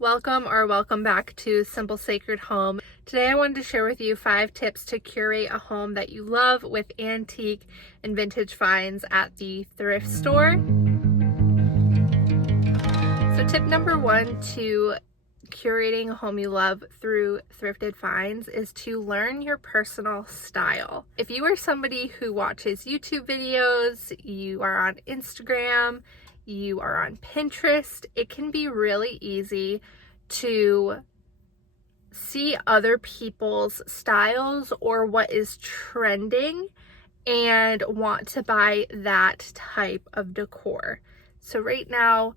Welcome back to Simple Sacred Home. Today I wanted to share with you 5 tips to curate a home that you love with antique and vintage finds at the thrift store. So tip number 1 to curating a home you love through thrifted finds is to learn your personal style. If you are somebody who watches YouTube videos, you are on Instagram, you are on Pinterest, it can be really easy to see other people's styles or what is trending and want to buy that type of decor. So right now,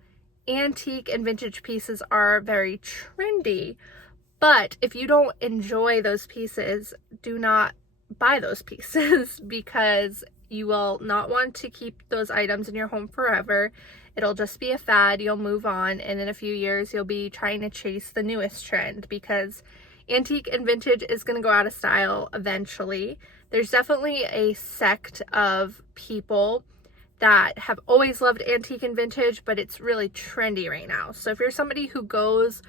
antique and vintage pieces are very trendy, but if you don't enjoy those pieces, do not buy those pieces because you will not want to keep those items in your home forever. It'll just be a fad, you'll move on, and in a few years you'll be trying to chase the newest trend because antique and vintage is going to go out of style eventually. There's definitely a sect of people that have always loved antique and vintage, but it's really trendy right now. So if you're somebody who goes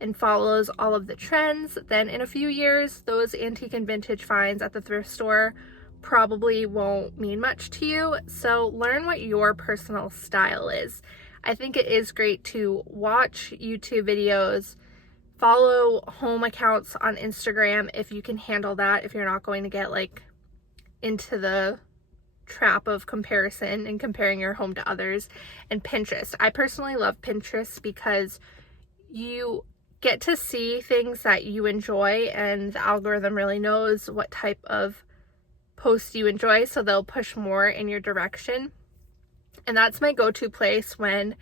and follows all of the trends, then in a few years, those antique and vintage finds at the thrift store probably won't mean much to you. So learn what your personal style is. I think it is great to watch YouTube videos, follow home accounts on Instagram if you can handle that, if you're not going to get like into the trap of comparison and comparing your home to others, and Pinterest. I personally love Pinterest because you get to see things that you enjoy and the algorithm really knows what type of posts you enjoy, so they'll push more in your direction. And that's my go-to place when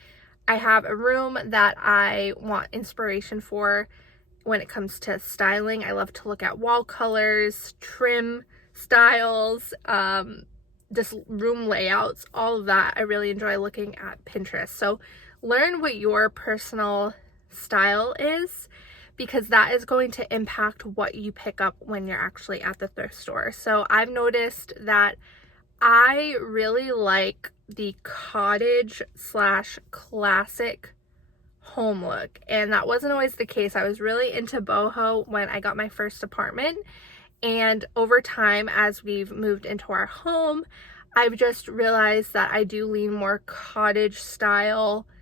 I have a room that I want inspiration for when it comes to styling. I love to look at wall colors, trim styles, just room layouts, all of that. I really enjoy looking at Pinterest. So learn what your personal style is, because that is going to impact what you pick up when you're actually at the thrift store. So I've noticed that I really like the cottage / classic home look, and that wasn't always the case. I was really into boho when I got my first apartment, and over time as we've moved into our home, I've just realized that I do lean more cottage style /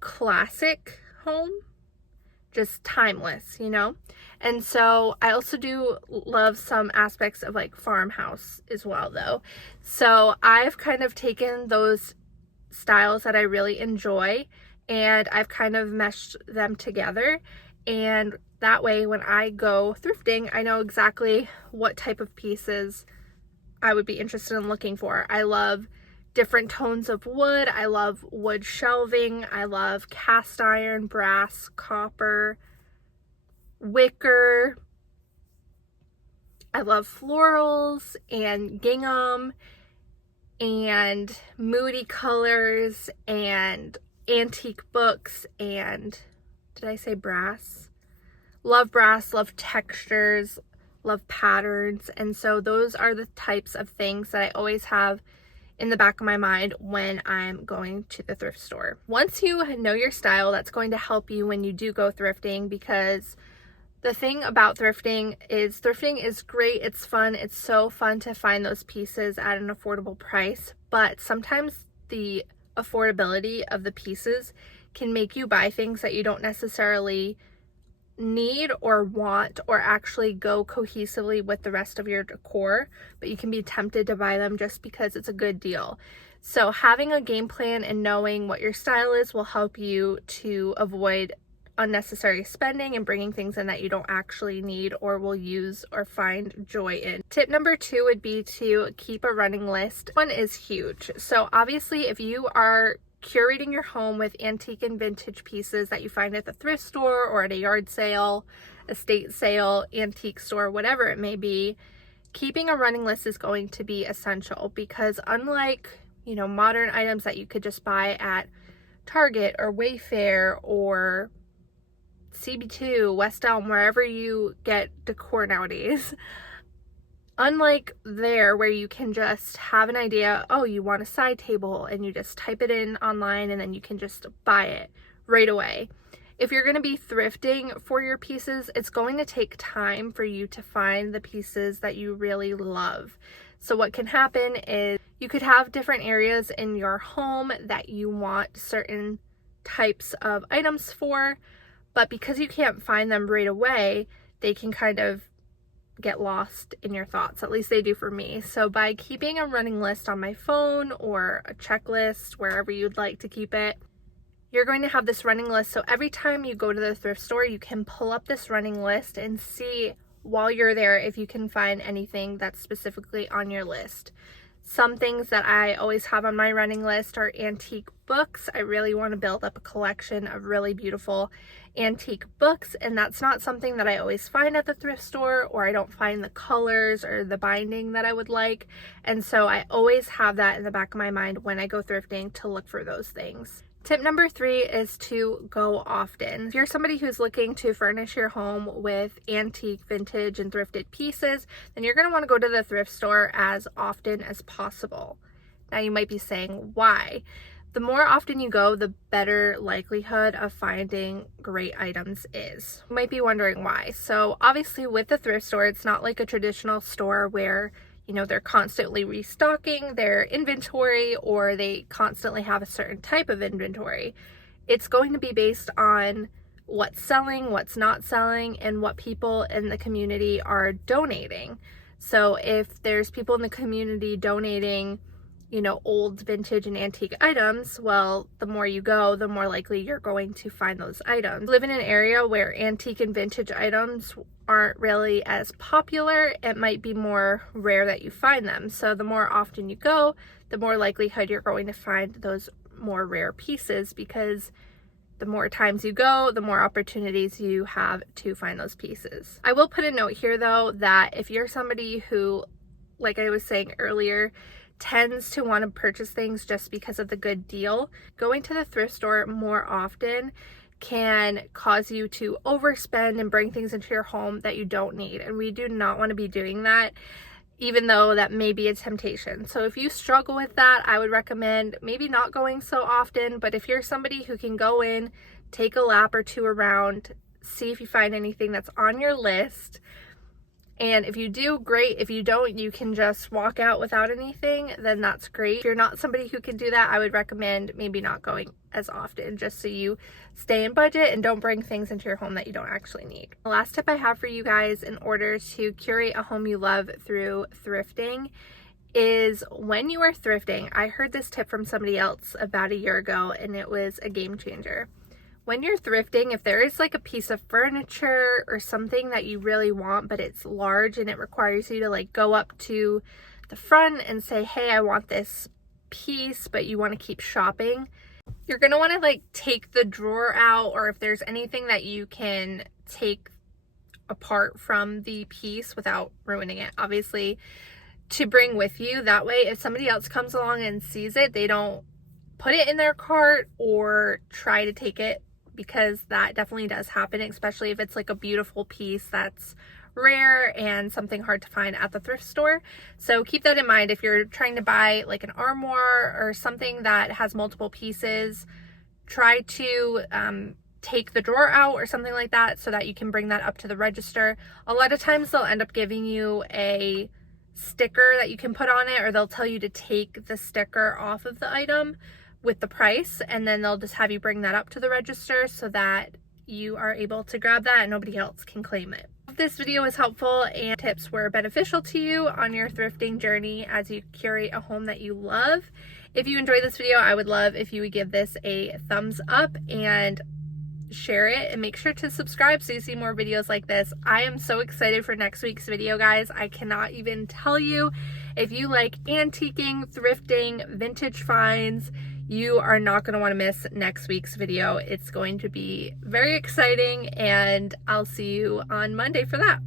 classic home, just timeless, you know? And so I also do love some aspects of like farmhouse as well though. So I've kind of taken those styles that I really enjoy and I've kind of meshed them together, and that way when I go thrifting, I know exactly what type of pieces I would be interested in looking for. I love different tones of wood. I love wood shelving. I love cast iron, brass, copper, wicker. I love florals and gingham and moody colors and antique books and, did I say brass? Love brass, love textures, love patterns. And so those are the types of things that I always have in the back of my mind when I'm going to the thrift store. Once you know your style, that's going to help you when you do go thrifting, because the thing about thrifting is great, it's fun, it's so fun to find those pieces at an affordable price, but sometimes the affordability of the pieces can make you buy things that you don't necessarily need or want or actually go cohesively with the rest of your decor, but you can be tempted to buy them just because it's a good deal. So having a game plan and knowing what your style is will help you to avoid unnecessary spending and bringing things in that you don't actually need or will use or find joy in. Tip number 2 would be to keep a running list. One is huge. So obviously if you are curating your home with antique and vintage pieces that you find at the thrift store or at a yard sale, estate sale, antique store, whatever it may be, keeping a running list is going to be essential, because unlike, you know, modern items that you could just buy at Target or Wayfair or CB2, West Elm, wherever you get decor nowadays, Unlike there where you can just have an idea, oh, you want a side table, and you just type it in online and then you can just buy it right away. If you're going to be thrifting for your pieces, it's going to take time for you to find the pieces that you really love. So what can happen is you could have different areas in your home that you want certain types of items for, but because you can't find them right away, they can kind of get lost in your thoughts. At least they do for me. So by keeping a running list on my phone or a checklist, wherever you'd like to keep it, you're going to have this running list. So every time you go to the thrift store, you can pull up this running list and see while you're there if you can find anything that's specifically on your list. Some things that I always have on my running list are antique books. I really want to build up a collection of really beautiful antique books, and that's not something that I always find at the thrift store, or I don't find the colors or the binding that I would like. And so I always have that in the back of my mind when I go thrifting to look for those things. Tip number 3 is to go often. If you're somebody who's looking to furnish your home with antique, vintage, and thrifted pieces, then you're going to want to go to the thrift store as often as possible. Now you might be saying, why? The more often you go, the better likelihood of finding great items is. You might be wondering why. So obviously with the thrift store, it's not like a traditional store where they're constantly restocking their inventory or they constantly have a certain type of inventory. It's going to be based on what's selling, what's not selling, and what people in the community are donating. So if there's people in the community donating, old vintage and antique items, well, the more you go, the more likely you're going to find those items. We live in an area where antique and vintage items aren't really as popular. It might be more rare that you find them. So the more often you go, the more likelihood you're going to find those more rare pieces, because the more times you go, the more opportunities you have to find those pieces. I will put a note here though, that if you're somebody who, like I was saying earlier, tends to want to purchase things just because of the good deal, going to the thrift store more often can cause you to overspend and bring things into your home that you don't need. And we do not want to be doing that, even though that may be a temptation. So if you struggle with that, I would recommend maybe not going so often. But if you're somebody who can go in, take a lap or two around, see if you find anything that's on your list. And if you do, great. If you don't, you can just walk out without anything, then that's great. If you're not somebody who can do that, I would recommend maybe not going as often, just so you stay in budget and don't bring things into your home that you don't actually need. The last tip I have for you guys in order to curate a home you love through thrifting is when you are thrifting. I heard this tip from somebody else about a year ago, and it was a game changer. When you're thrifting, if there is like a piece of furniture or something that you really want, but it's large and it requires you to like go up to the front and say, hey, I want this piece, but you want to keep shopping, you're going to want to like take the drawer out, or if there's anything that you can take apart from the piece without ruining it, obviously, to bring with you. That way, if somebody else comes along and sees it, they don't put it in their cart or try to take it, because that definitely does happen, especially if it's like a beautiful piece that's rare and something hard to find at the thrift store. So keep that in mind if you're trying to buy like an armoire or something that has multiple pieces. Try to take the drawer out or something like that so that you can bring that up to the register. A lot of times they'll end up giving you a sticker that you can put on it, or they'll tell you to take the sticker off of the item with the price, and then they'll just have you bring that up to the register so that you are able to grab that and nobody else can claim it. If this video was helpful and tips were beneficial to you on your thrifting journey as you curate a home that you love, if you enjoyed this video, I would love if you would give this a thumbs up and share it, and make sure to subscribe so you see more videos like this. I am so excited for next week's video, guys. I cannot even tell you. If you like antiquing, thrifting, vintage finds, you are not going to want to miss next week's video. It's going to be very exciting, and I'll see you on Monday for that.